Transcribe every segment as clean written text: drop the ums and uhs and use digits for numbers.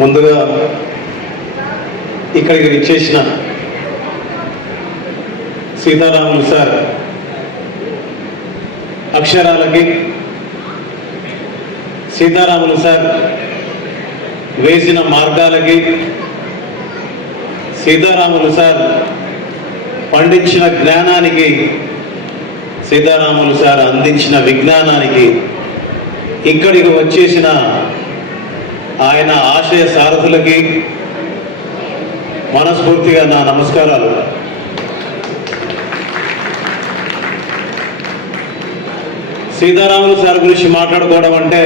ముందుగా ఇక్కడికి విచ్చేసిన సీతారాములు సార్ అక్షరాలకి, సీతారాములు సార్ వేసిన మార్గాలకి, సీతారాములు సార్ పండించిన జ్ఞానానికి, సీతారాములు సార్ అందించిన విజ్ఞానానికి, ఇక్కడికి వచ్చేసిన ఆయన ఆశయ సారథులకి మనస్ఫూర్తిగా నా నమస్కారాలు. సీతారాములు సార్ గురించి మాట్లాడుకోవడం అంటే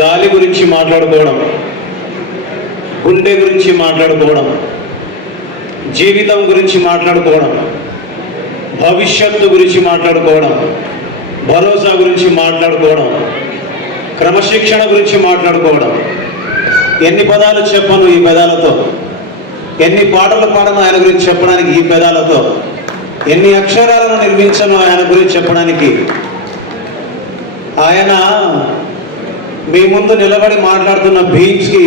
గాలి గురించి మాట్లాడుకోవడం, గుండె గురించి మాట్లాడుకోవడం, జీవితం గురించి మాట్లాడుకోవడం, భవిష్యత్తు గురించి మాట్లాడుకోవడం, భరోసా గురించి మాట్లాడుకోవడం, క్రమశిక్షణ గురించి మాట్లాడుకోవడం. ఎన్ని పదాలు చెప్పను ఈ పెదాలతో, ఎన్ని పాటలు పాడను ఆయన గురించి చెప్పడానికి ఈ పెదాలతో, ఎన్ని అక్షరాలను నిర్మించను ఆయన గురించి చెప్పడానికి. ఆయన మీ ముందు నిలబడి మాట్లాడుతున్న బీచ్కి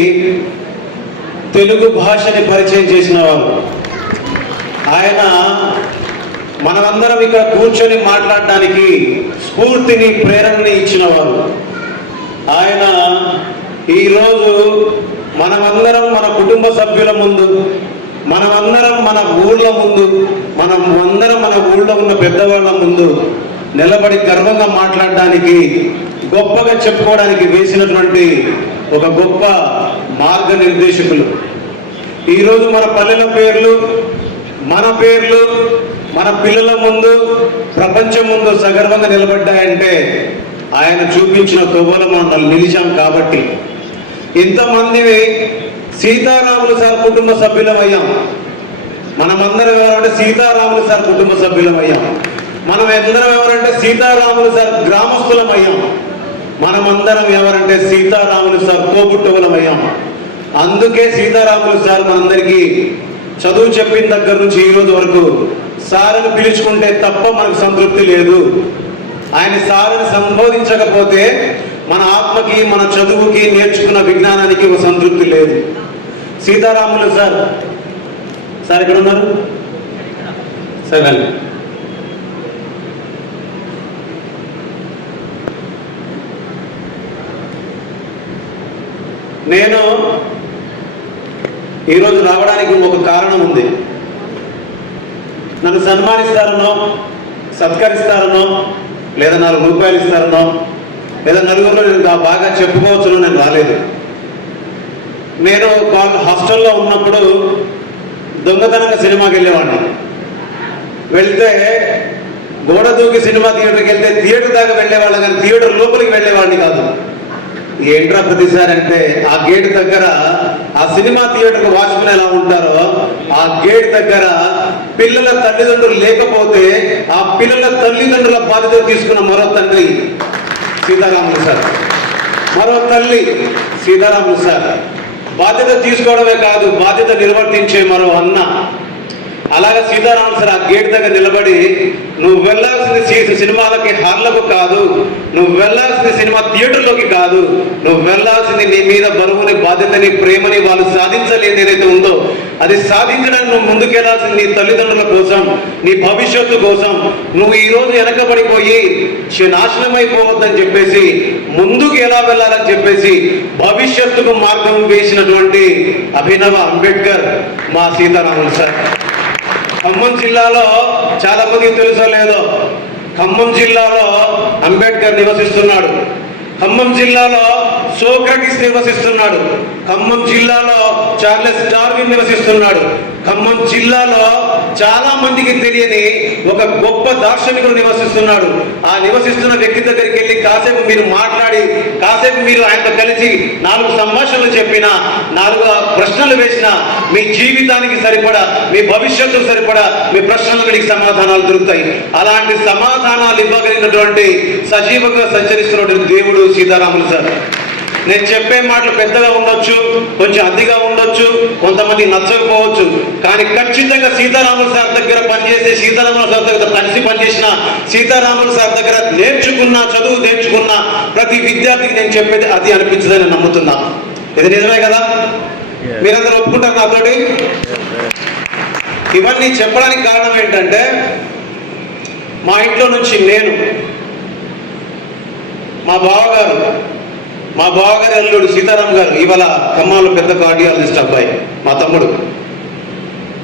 తెలుగు భాషని పరిచయం చేసిన వారు. ఆయన మనమందరం ఇక్కడ కూర్చొని మాట్లాడడానికి స్ఫూర్తిని, ప్రేరణని ఇచ్చిన వారు. ఆయన ఈరోజు మనమందరం మన కుటుంబ సభ్యుల ముందు, మనమందరం మన ఊళ్ళ ముందు, మనమందరం మన ఊళ్ళో ఉన్న పెద్దవాళ్ళ ముందు నిలబడి గర్వంగా మాట్లాడడానికి, గొప్పగా చెప్పుకోవడానికి వేసినటువంటి ఒక గొప్ప మార్గనిర్దేశకులు. ఈరోజు మన పల్లెల పేర్లు, మన పేర్లు మన పిల్లల ముందు, ప్రపంచం ముందు సగర్వంగా నిలబడ్డాయంటే ఆయన చూపించిన తొవ్వలో మనం నిలిచాం. కాబట్టి ఇంతమంది సీతారాములు సార్ కుటుంబ సభ్యులమయ్యాం. మనమందరం ఎవరంటే సీతారాములు సార్ కుటుంబ సభ్యులమయ్యాం. మనం అందరం ఎవరంటే సీతారాములు సార్ గ్రామస్తులమయ్యాం. మనమందరం ఎవరంటే సీతారాములు సార్ తోబుట్టువులమయ్యాం. అందుకే సీతారాములు సార్ మనందరికీ చదువు చెప్పిన దగ్గర నుంచి ఈ రోజు వరకు సార్ని పిలుచుకుంటే తప్ప మనకు సంతృప్తి లేదు. ఆయన సార్ని సంబోధించకపోతే మన ఆత్మకి, మన చదువుకి, నేర్చుకున్న విజ్ఞానానికి ఒక సంతృప్తి లేదు. సీతారాములు సార్ సార్ ఎక్కడ ఉన్నారు? సరే, నేను ఈరోజు రావడానికి ఒక కారణం ఉంది. నన్ను సన్మానిస్తారనో, సత్కరిస్తారనో, లేదా 4 రూపాయలు ఇస్తారనో, లేదా నలుగురిలో నేను బాగా చెప్పుకోవచ్చునో నేను రాలేదు. నేను హాస్టల్లో ఉన్నప్పుడు దొంగతనంగా సినిమాకి వెళ్ళేవాడిని. వెళ్తే గోడ దూకి సినిమా థియేటర్కి వెళ్తే థియేటర్ దాకా వెళ్ళేవాళ్ళం, కానీ థియేటర్ లోపలికి వెళ్ళేవాడిని కాదు. ఏంట్రా ప్రతిసారి అంటే, ఆ గేట్ దగ్గర, ఆ సినిమా థియేటర్కి వాచ్మెన్ ఎలా ఉంటారో ఆ గేట్ దగ్గర పిల్లల తల్లిదండ్రులు లేకపోతే ఆ పిల్లల తల్లిదండ్రుల బాధ్యత తీసుకున్న మరో తండ్రి సీతారాములు సార్, మరో తల్లి సీతారాములు సార్. బాధ్యత తీసుకోవడమే కాదు, బాధ్యత నిర్వర్తించే మరో అన్న. అలాగే సీతారాములు సార్ ఆ గేట్ దగ్గర నిలబడి, నువ్వు వెళ్ళాల్సింది సినిమాలకి, హాల్లకు కాదు, నువ్వు వెళ్ళాల్సింది సినిమా థియేటర్లోకి కాదు, నువ్వు వెళ్ళాల్సింది నీ మీద బరువుని, బాధ్యతని, ప్రేమని వాళ్ళు సాధించలేని ఏదైతే ఉందో అది సాధించడానికి నువ్వు ముందుకెళ్లాల్సింది నీ తల్లిదండ్రుల కోసం, నీ భవిష్యత్తు కోసం. నువ్వు ఈరోజు వెనకబడిపోయి నాశనం అయిపోవద్దని చెప్పేసి, ముందుకు ఎలా వెళ్ళాలని చెప్పేసి భవిష్యత్తుకు మార్గం వేసినటువంటి అభినవ అంబేద్కర్ మా సీతారాములు సార్. ఖమ్మం జిల్లాలో చాలా మందికి తెలుసో లేదో, ఖమ్మం జిల్లాలో అంబేద్కర్ నివసిస్తున్నాడు. ఖమ్మం జిల్లాలో సోక్రటీస్ నివసిస్తున్నాడు. ఖమ్మం జిల్లాలో చార్లెస్ డార్విన్ నివసిస్తున్నాడు. ఖమ్మం జిల్లాలో చాలా మందికి తెలియని ఒక గొప్ప దార్శనికుడు నివసిస్తున్నాడు. ఆ నివసిస్తున్న వ్యక్తి దగ్గరికి వెళ్ళి కాసేపు మీరు మాట్లాడి, కాసేపు మీరు ఆయనతో కలిసి 4 సంభాషణలు చెప్పినా, 4 ప్రశ్నలు వేసినా మీ జీవితానికి సరిపడా, మీ భవిష్యత్తుకు సరిపడా మీ ప్రశ్నలకి సమాధానాలు దొరుకుతాయి. అలాంటి సమాధానాలు ఇవ్వగలిగినటువంటి సజీవంగా సంచరిస్తున్నటువంటి దేవుడు సీతారాములు సార్. నేను చెప్పే మాటలు పెద్దగా ఉండొచ్చు, కొంచెం అతిగా ఉండొచ్చు, కొంతమంది నచ్చకపోవచ్చు, కానీ ఖచ్చితంగా సీతారాములు సార్ దగ్గర పనిచేసే, సీతారాములు సార్ దగ్గర కలిసి పనిచేసిన, సీతారాములు సార్ దగ్గర చదువు నేర్చుకున్న ప్రతి విద్యార్థికి నేను చెప్పేది అది అనిపించదని నేను నమ్ముతున్నా. ఇది నిజమే కదా? మీరందరూ ఒప్పుకుంటారు నాతోటి? ఇవన్నీ చెప్పడానికి కారణం ఏంటంటే, మా ఇంట్లో నుంచి నేను, మా బావగారి అల్లుడు సీతారాం గారు ఇవాళ ఖమ్మంలో పెద్ద కార్డియాలజిస్ట్ అబ్బాయి, మా తమ్ముడు.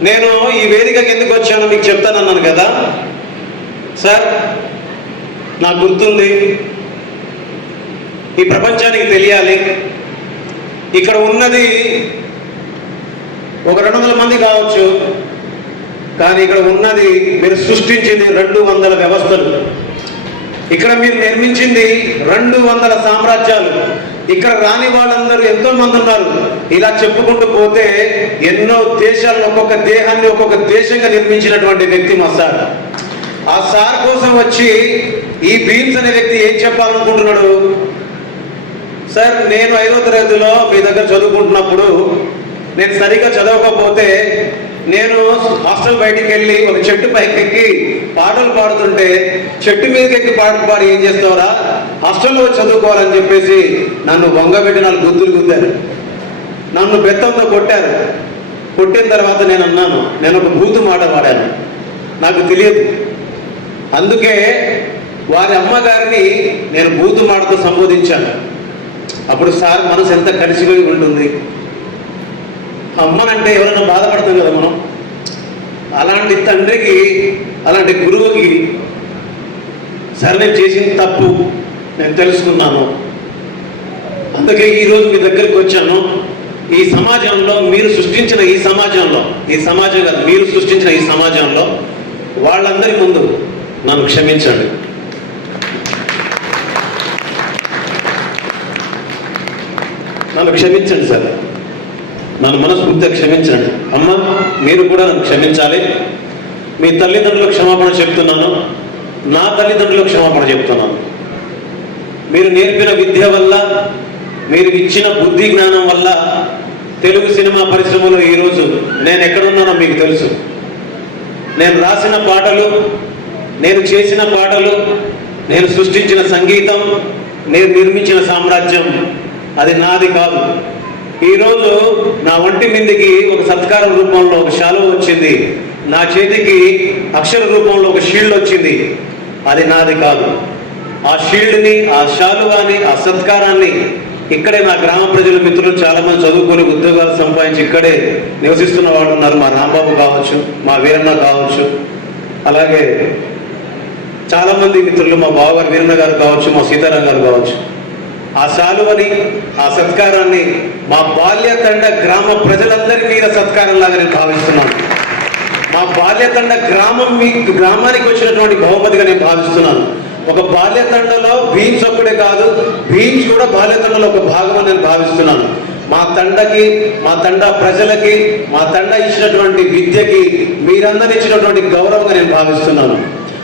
నేను ఈ వేదికకి ఎందుకు వచ్చానో మీకు చెప్తానన్నాను కదా సార్. నాకు గుర్తుంది, ఈ ప్రపంచానికి తెలియాలి, ఇక్కడ ఉన్నది ఒక 200 మంది కావచ్చు, కానీ ఇక్కడ ఉన్నది మీరు సృష్టించింది 200 వ్యవస్థలు, ఇక్కడ మీరు నిర్మించింది 200 సామ్రాజ్యాలు, ఇక్కడ రాని వాళ్ళందరూ ఎంతో మంది ఉన్నారు. ఇలా చెప్పుకుంటూ పోతే ఎన్నో దేశాలను, ఒక్కొక్క దేహాన్ని ఒక్కొక్క దేశంగా నిర్మించినటువంటి వ్యక్తి మా సార్. ఆ సార్ కోసం వచ్చి ఈ భీమ్స్ అనే వ్యక్తి ఏం చెప్పాలనుకుంటున్నాడు? సార్, నేను 5వ తరగతిలో మీ దగ్గర చదువుకుంటున్నప్పుడు నేను సరిగ్గా చదవకపోతే నేను హాస్టల్ బయటికి వెళ్ళి ఒక చెట్టు పైకి ఎక్కి పాటలు పాడుతుంటే, చెట్టు మీదకి ఎక్కి పాడి ఏం చేస్తావురా, హాస్టల్లో చదువుకోవాలని చెప్పేసి నన్ను వంగబెట్టి 4 గుద్దులు గుద్దారు, నన్ను బెత్తంతో కొట్టారు. కొట్టిన తర్వాత నేను అన్నాను, నేను ఒక బూతు మాట వాడాను, నాకు తెలియదు. అందుకే వారి అమ్మగారిని నేను బూతు మాటతో సంబోధించాను. అప్పుడు సార్ మనసు ఎంత కలిసిపోయి ఉంటుంది. అమ్మనంటే ఎవరైనా బాధపడతాం కదా మనం. అలాంటి తండ్రికి, అలాంటి గురువుకి సరే నేను చేసిన తప్పు నేను తెలుసుకున్నాను, అందుకే ఈరోజు మీ దగ్గరికి వచ్చాను. ఈ సమాజంలో మీరు సృష్టించిన ఈ సమాజం కాదు, మీరు సృష్టించిన ఈ సమాజంలో వాళ్ళందరి ముందు నన్ను క్షమించండి. నన్ను క్షమించండి సార్, నన్ను మనస్ఫూర్తిగా క్షమించండి. అమ్మ, మీరు కూడా నన్ను క్షమించాలి. మీ తల్లిదండ్రులకు క్షమాపణ చెప్తున్నాను, నా తల్లిదండ్రులకు క్షమాపణ చెప్తున్నాను. మీరు నేర్పిన విద్య వల్ల, మీరు ఇచ్చిన బుద్ధి జ్ఞానం వల్ల తెలుగు సినిమా పరిశ్రమలో ఈరోజు నేను ఎక్కడున్నానో మీకు తెలుసు. నేను రాసిన పాటలు, నేను చేసిన పాటలు, నేను సృష్టించిన సంగీతం, నేను నిర్మించిన సామ్రాజ్యం అది నాది కాదు. ఈరోజు నా ఒంటి మీదకి ఒక సత్కారం రూపంలో ఒక శాలువ వచ్చింది, నా చేతికి అక్షర రూపంలో ఒక షీల్డ్ వచ్చింది, అది నాది కాదు. ఆ షీల్డ్ని, ఆ శాలువాని, ఆ సత్కారాన్ని ఇక్కడే నా గ్రామ ప్రజల మిత్రులు చాలా మంది చదువుకొని ఉద్యోగాలు సంపాదించి ఇక్కడే నివసిస్తున్న వాళ్ళు ఉన్నారు. మా రాంబాబు కావచ్చు, మా వీరన్న కావచ్చు, అలాగే చాలా మంది మిత్రులు, మా బావగారు వీరన్న గారు కావచ్చు, మా సీతారాం గారు కావచ్చు. ఆ శాలువని, ఆ సత్కారాన్ని మా బాల్యతండ గ్రామ ప్రజలందరి మీద సత్కారంలాగా నేను భావిస్తున్నాను. మా బాల్యతండ గ్రామానికి వచ్చినటువంటి బహుమతిగా నేను భావిస్తున్నాను. ఒక బాల్యతండలో భీమ్స్ ఒక్కడే కాదు, భీమ్స్ కూడా బాల్యతండలో ఒక భాగం నేను భావిస్తున్నాను. మా తండకి, మా తండ ప్రజలకి, మా తండ ఇచ్చినటువంటి విద్యకి మీరందరూ ఇచ్చినటువంటి గౌరవంగా నేను భావిస్తున్నాను.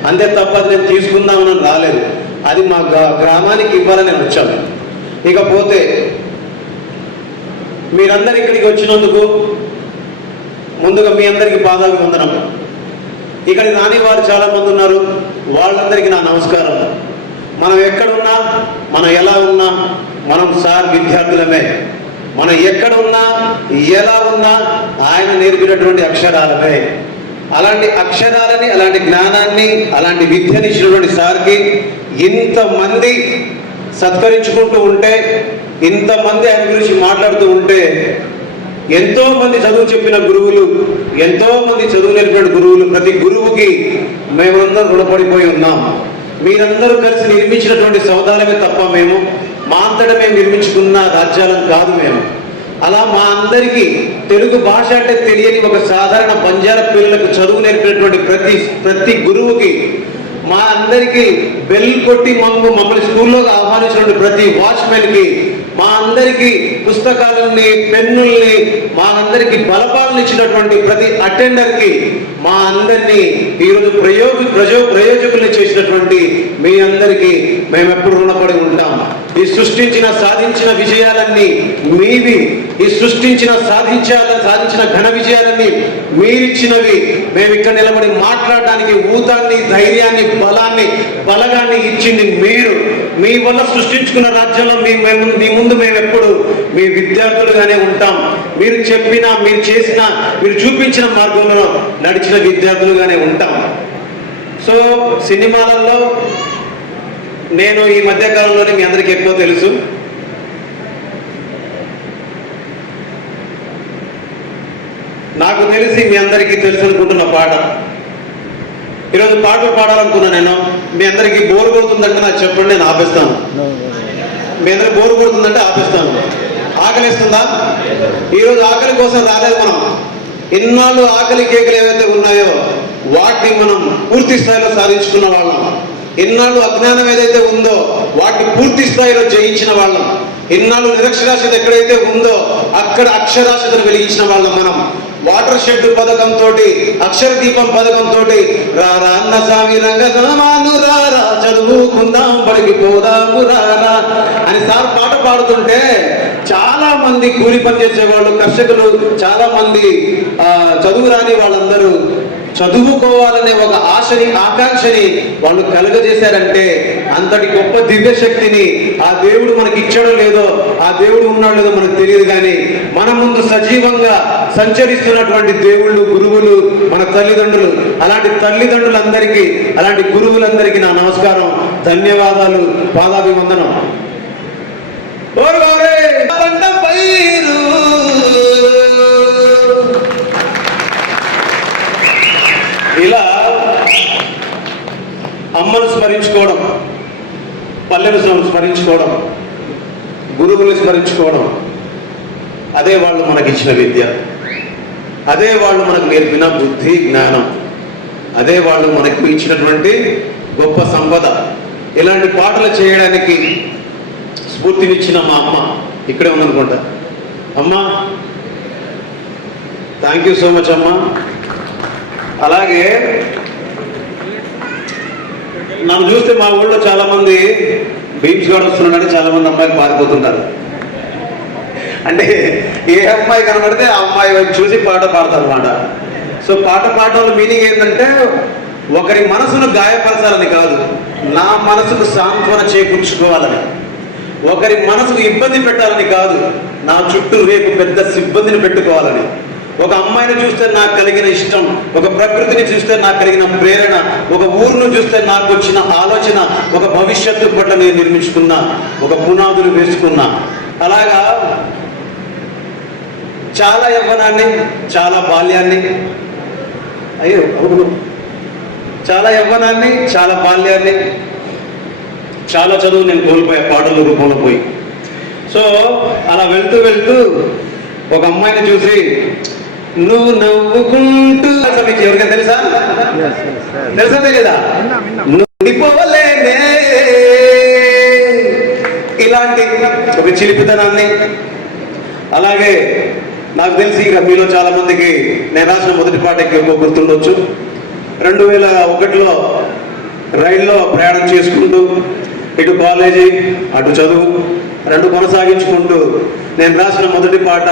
అంతే తప్ప నేను తీసుకుందామని రాలేదు, అది మా గ్రామానికి ఇవ్వాలని నేను వచ్చాను. ఇకపోతే మీరందరూ ఇక్కడికి వచ్చినందుకు ముందుగా మీ అందరికీ పాదాభివందనం. ఇక్కడ రాని వారు చాలా మంది ఉన్నారు, వాళ్ళందరికీ నా నమస్కారం. మనం ఎక్కడున్నా, మనం ఎలా ఉన్నా, మనం సార్ విద్యార్థులమే. మనం ఎక్కడున్నా, ఎలా ఉన్నా ఆయన నేర్పినటువంటి అక్షరాలమే. అలాంటి అక్షరాలని, అలాంటి జ్ఞానాన్ని, అలాంటి విద్యని ఇచ్చినటువంటి సార్కి ఇంతమంది సత్కరించుకుంటూ ఉంటే, ఇంతమంది ఆయన గురించి మాట్లాడుతూ ఉంటే, ఎంతో మంది చదువు చెప్పిన గురువులు, ఎంతో మంది చదువు నేర్పిన గురువులు, ప్రతి గురువుకి మేమందరం రుణపడిపోయి ఉన్నాం. మీరందరూ కలిసి నిర్మించినటువంటి సౌదాలమే తప్ప మేము మా అంతటా మేము నిర్మించుకున్న రాజ్యాలను కాదు మేము. అలా మా అందరికీ తెలుగు భాష అంటే తెలియని ఒక సాధారణ బంజారా పిల్లలకు చదువు నేర్పినటువంటి ప్రతి గురువుకి, మా అందరికీ బెల్ కొట్టి మమ్మల్ని స్కూల్లో ఆహ్వానించినటువంటి ప్రతి వాచ్మెన్కి, మా అందరికీ పుస్తకాలని, పెన్నుల్ని, మా అందరికీ బలపాలను ఇచ్చినటువంటి ప్రతి అటెండర్కి, మా అందరినీ ఈరోజు ప్రయోజకుల్ని చేసినటువంటి మీ అందరికీ మేము ఎప్పుడు రుణపడి ఉంటాం. ఈ సృష్టించిన సాధించిన విజయాలన్నీ మీవి. ఈ సాధించిన ఘన విజయాలన్నీ మీరిచ్చినవి. మేము ఇక్కడ నిలబడి మాట్లాడడానికి ఊతాన్ని, ధైర్యాన్ని, బలగాన్ని ఇచ్చింది మీరు. మీ వల్ల సృష్టించుకున్న రాజ్యంలో మీ ముందు మేము ఎప్పుడు మీ విద్యార్థులుగానే ఉంటాం. మీరు చెప్పిన, మీరు చేసిన, మీరు చూపించిన మార్గంలో నడిచిన విద్యార్థులుగానే ఉంటాం. సో సినిమాలలో నేను ఈ మధ్యకాలంలోనే మీ అందరికీ ఎక్కువ తెలుసు. నాకు తెలిసి మీ అందరికీ తెలుసు అనుకుంటున్న పాట. ఈరోజు పాటలు పాడాలనుకున్నా నేను. మీ అందరికీ బోరు కొడుతుందంటే నాకు చెప్పండి, నేను ఆపేస్తాను. మీ అందరికి బోరు కొడుతుందంటే ఆపేస్తాను. ఆకలిస్తుందా? ఈరోజు ఆకలి కోసం రాలేదు మనం. ఇన్నాళ్ళు ఆకలి కేకలు ఏవైతే ఉన్నాయో వాటిని మనం పూర్తి స్థాయిలో సాధించుకున్న వాళ్ళం. ఇన్నాళ్ళు అజ్ఞానం ఏదైతే ఉందో వాటిని పూర్తి స్థాయిలో జయించిన వాళ్ళం. ఇన్నాళ్ళు నిరక్షరాస్యత ఎక్కడైతే ఉందో అక్కడ అక్షరాస్యతను వెలిగించిన వాళ్ళం మనం. వాటర్ షెడ్ పథకంతో, అక్షర దీపం పథకంతో రారా అన్న స్వామి రంగనామాను రారా చదువుకుందాం బడికి పోదాము రారా అని సార్ పాట పాడుతుంటే చాలా మంది కూలి పని చేసేవాళ్ళు, కర్షకులు, చాలా మంది చదువు రాని వాళ్ళందరూ చదువుకోవాలనే ఒక ఆశని, ఆకాంక్షని వాళ్ళు కలుగజేశారంటే అంతటి గొప్ప దివ్య శక్తిని ఆ దేవుడు మనకి ఇచ్చాడో లేదో, ఆ దేవుడు ఉన్నాడో లేదో మనకు తెలియదు. కానీ మన ముందు సజీవంగా సంచరిస్తున్నటువంటి దేవుళ్ళు, గురువులు, మన తల్లిదండ్రులు. అలాంటి తల్లిదండ్రులందరికీ, అలాంటి గురువులందరికీ నా నమస్కారం, ధన్యవాదాలు, పాదాభివందనం. ఇలా అమ్మను స్మరించుకోవడం, పల్లెను స్మరించుకోవడం, గురువులు స్మరించుకోవడం, అదే వాళ్ళు మనకిచ్చిన విద్య, అదే వాళ్ళు మనకు నేర్పిన బుద్ధి, జ్ఞానం, అదే వాళ్ళు మనకు ఇచ్చినటువంటి గొప్ప సంపద. ఇలాంటి పాటలు చేయడానికి స్ఫూర్తినిచ్చిన మా అమ్మ ఇక్కడే ఉందనుకుంటా. అమ్మా, థ్యాంక్ యూ సో మచ్ అమ్మా. అలాగే నన్ను చూస్తే మా ఊళ్ళో చాలా మంది బీమ్స్ గార్డ్ వస్తున్నాడని చాలా మంది అమ్మాయిలు పారిపోతున్నారు. అంటే ఏ అమ్మాయి కనబడితే ఆ అమ్మాయి వైపు చూసి పాట పాడతారు అన్నమాట. సో పాట పాడడం మీనింగ్ ఏంటంటే ఒకరి మనసును గాయపరచాలని కాదు, నా మనసుకు సాంత్వన చేకూర్చుకోవాలని. ఒకరి మనసుకు ఇబ్బంది పెట్టాలని కాదు, నా చుట్టూ రేపు పెద్ద సిబ్బందిని పెట్టుకోవాలని. ఒక అమ్మాయిని చూస్తే నాకు కలిగిన ఇష్టం, ఒక ప్రకృతిని చూస్తే నాకు కలిగిన ప్రేరణ, ఒక ఊరును చూస్తే నాకు వచ్చిన ఆలోచన, ఒక భవిష్యత్తు పట్ల నేను నిర్మించుకున్నా, ఒక పునాదులు వేసుకున్నా. అలాగా చాలా యవ్వనాన్ని, చాలా బాల్యాన్ని, చాలా యవ్వనాన్ని, చాలా బాల్యాన్ని, చాలా చదువు నేను కోల్పోయా పాటల రూపంలో పోయి. సో అలా వెళ్తూ వెళ్తూ ఒక అమ్మాయిని చూసి నువ్వు నవ్వుకుంటూ, ఎవరికైనా తెలుసా తెలీదా? నువ్వుపోలేనే, ఇలాంటి ఒక చిలిపితనాన్ని. అలాగే నాకు తెలిసి ఇక మీలో చాలా మందికి నేను రాసిన మొదటి పాట ఎక్కువ గుర్తుండొచ్చు. 2001లో రైల్లో ప్రయాణం చేసుకుంటూ ఇటు కాలేజీ అటు చదువు రెండు కొనసాగించుకుంటూ నేను రాసిన మొదటి పాట,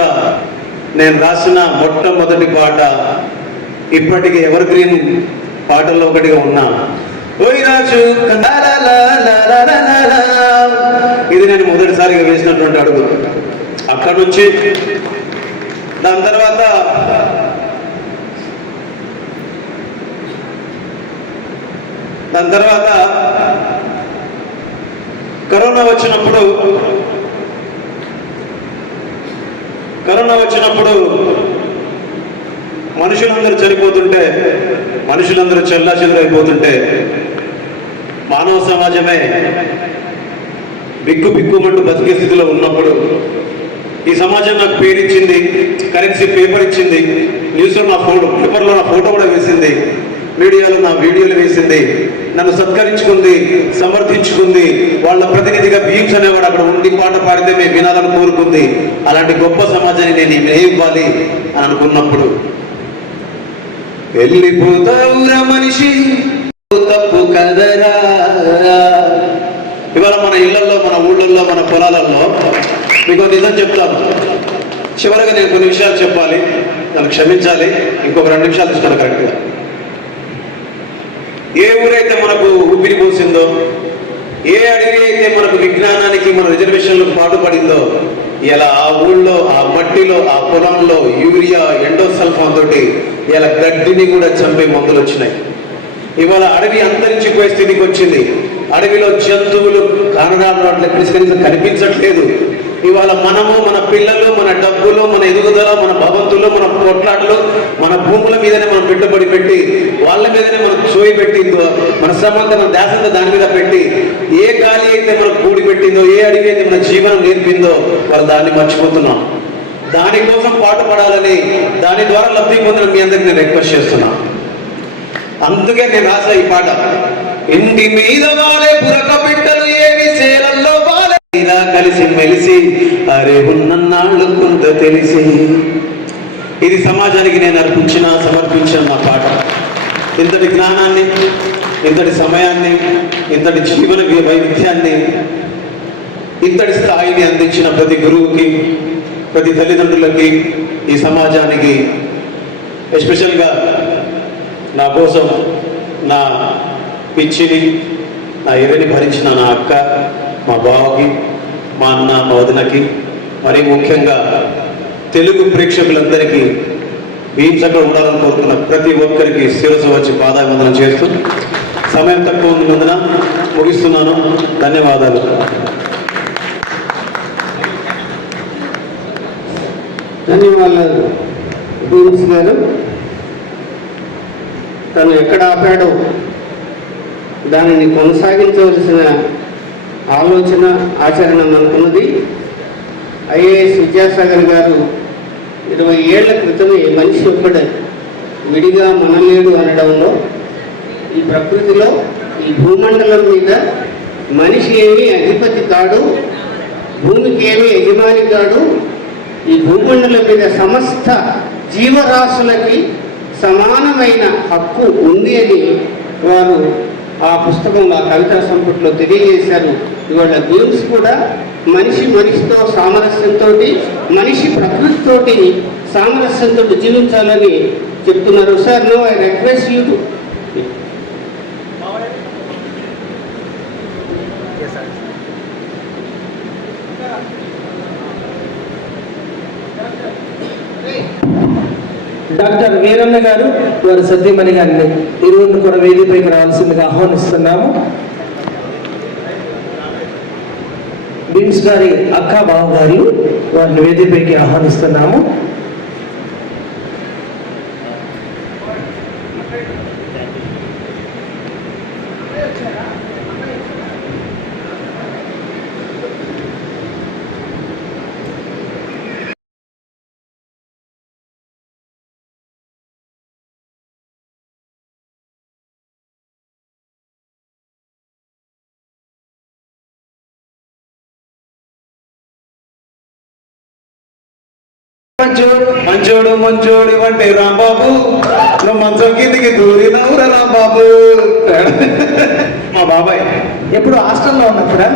నేను రాసిన మొట్టమొదటి పాట ఇప్పటికీ ఎవర్ గ్రీన్ పాటల్లో ఒకటిగా ఉన్నా ఇది నేను మొదటిసారిగా వేసినటువంటి అడుగు. అక్కడి నుంచి దాని తర్వాత కరోనా వచ్చినప్పుడు మనుషులందరూ చనిపోతుంటే, మనుషులందరూ చెల్లాచెదురైపోతుంటే, మానవ సమాజమే బిక్కుమంటూ బతికే స్థితిలో ఉన్నప్పుడు ఈ సమాజం నాకు పేరు ఇచ్చింది, కరెన్సీ పేపర్ ఇచ్చింది, న్యూస్లో నా పేపర్లో నా ఫోటో కూడా వేసింది, మీడియాలో నా వీడియోలు వేసింది, నన్ను సత్కరించుకుంది, సమర్థించుకుంది. వాళ్ళ ప్రతినిధిగా భీమ్స్ అనేవాడు అక్కడ ఉండి పాట పాడితే మేము వినాలని కోరుకుంది. అలాంటి గొప్ప సమాజాన్ని నేను ఇవ్వాలి అని అనుకున్నప్పుడు వెళ్ళిపోతావురా మనిషి తప్పు కదరా. ఇవాళ మన ఇళ్లలో, మన ఊళ్ళల్లో, మన పొలాలలో మీకు నిజం చెప్తాను. చివరిగా నేను కొన్ని విషయాలు చెప్పాలి, నన్ను క్షమించాలి. ఇంకొక 2 నిమిషాలు ఇస్తాను కరెక్ట్గా. ఏ ఊరైతే మనకు ఊపిరి పోసిందో, ఏ అడవి అయితే మనకు విజ్ఞానానికి, మన రిజర్వేషన్లకు పాటుపడిందో, ఇలా ఆ ఊళ్ళో, ఆ మట్టిలో, ఆ పొలంలో యూరియా, ఎండోసల్ఫాన్ తోటి ఇలా గడ్డిని కూడా చంపే మందులు వచ్చినాయి. ఇవాళ అడవి అంతరించిపోయే స్థితికి వచ్చింది. అడవిలో జంతువులు కానరాలు కనిపించట్లేదు. ఇవాళ మనము, మన పిల్లలు, మన డబ్బులు, మన ఎదుగుదల, మన భవంతులు, మన కొట్లాటలు మన భూముల మీదనే మనం పెట్టుబడి పెట్టి, వాళ్ళ మీదనే మనం సోయి పెట్టిందో, మన శ్రమంతా, మన ధ్యాసంతా దాని మీద పెట్టి, ఏ గాలి అయితే మనకు కూడి పెట్టిందో, ఏ అడవి అయితే మన జీవనం నేర్పిందో, వాళ్ళు దాన్ని మర్చిపోతున్నాం. దానికోసం పాటుపడాలని, దాని ద్వారా లబ్ధి పొందిన మీ అందరికి నేను రిక్వెస్ట్ చేస్తున్నాను. అందుకే నేను రాసా ఈ పాట. ఇంటి మీద వాలే పురక బిడ్డలు ఏమి సేలల్లో వాలే కలిసి మెలిసి అరే ఉన్నన్నాళ్ళు కొంత తెలిసి. ఇది సమాజానికి నేను సమర్పించిన నా పాట. ఇంతటి జ్ఞానాన్ని, ఇంతటి సమయాన్ని, ఇంతటి జీవన వైవిధ్యాన్ని, ఇంతటి స్థాయిని అందించిన ప్రతి గురువుకి, ప్రతి తల్లిదండ్రులకి, ఈ సమాజానికి, ఎస్పెషల్గా నా కోసం నా పిచ్చిని, నా ఎదని భరించిన నా అక్క, మా బావకి, మా అన్న, మా వదినకి, మరీ ముఖ్యంగా తెలుగు ప్రేక్షకులందరికీ భీమ్స్లో ఉండాలని కోరుకున్న ప్రతి ఒక్కరికి శిరస్సు వచ్చి పాదాభివందనం చేస్తూ, సమయం తక్కువ ఉన్నందున ముగిస్తున్నాను. ధన్యవాదాలు. ధన్యవాదాలు భీమ్స్ గారు. తను ఎక్కడ ఆపాడో దానిని కొనసాగించవలసిన ఆలోచన, ఆచరణ మనకున్నది. ఐఏఎస్ విద్యాసాగర్ గారు 20 ఏళ్ల క్రితమే మనిషి ఒక్కడే విడిగా మనలేడు అనడంలో, ఈ ప్రకృతిలో, ఈ భూమండలం మీద మనిషి ఏమీ అధిపతి కాడు, భూమికి ఏమీ యజమాని కాడు, ఈ భూమండలం మీద సమస్త జీవరాశులకి సమానమైన హక్కు ఉంది అని వారు ఆ పుస్తకంలో, ఆ కవితా సంపుటిలో తెలియజేశారు. ఇవాళ భీమ్స్ కూడా మనిషి మనిషితో సామరస్యంతో, మనిషి ప్రకృతితోటి సామరస్యంతో జీవించాలని చెప్తున్నారు. Sir, no I request you to doctor Veeranna గారు, వారి సత్యమణి గారిని ఇరువురిని కూడా వేదికపైకి రావాల్సిందిగా ఆహ్వానిస్తున్నాము. భీమ్స్ గారి అక్క, బావ గారు, వారిని వేదికపైకి ఆహ్వానిస్తున్నాము. మంచోడు మంచోడు అంటే రాంబాబు, నువ్వు మంచం కిందికి దూరినవురా రాంబాబు. మా బాబాయ్ ఎప్పుడు హాస్టల్లో ఉన్నప్పుడా?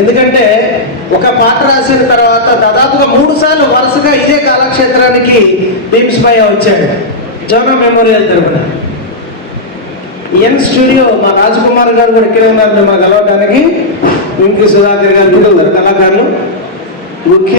ఎందుకంటే ఒక పాట రాసిన తర్వాత దాదాపుగా 3 సార్లు వరుసగా ఇదే కళాక్షేత్రానికి భీమ్స్ భయ్య వచ్చాడు, జోనా మెమోరియల్ తరపున. స్టూడియో మా రాజకుమార్ గారు కూడా ఇక్కడే ఉన్నారు మా కలవడానికి. వెంకీ సుధాకర్ గారు కూడా ఉన్నారు కళాకారులు. ముఖ్య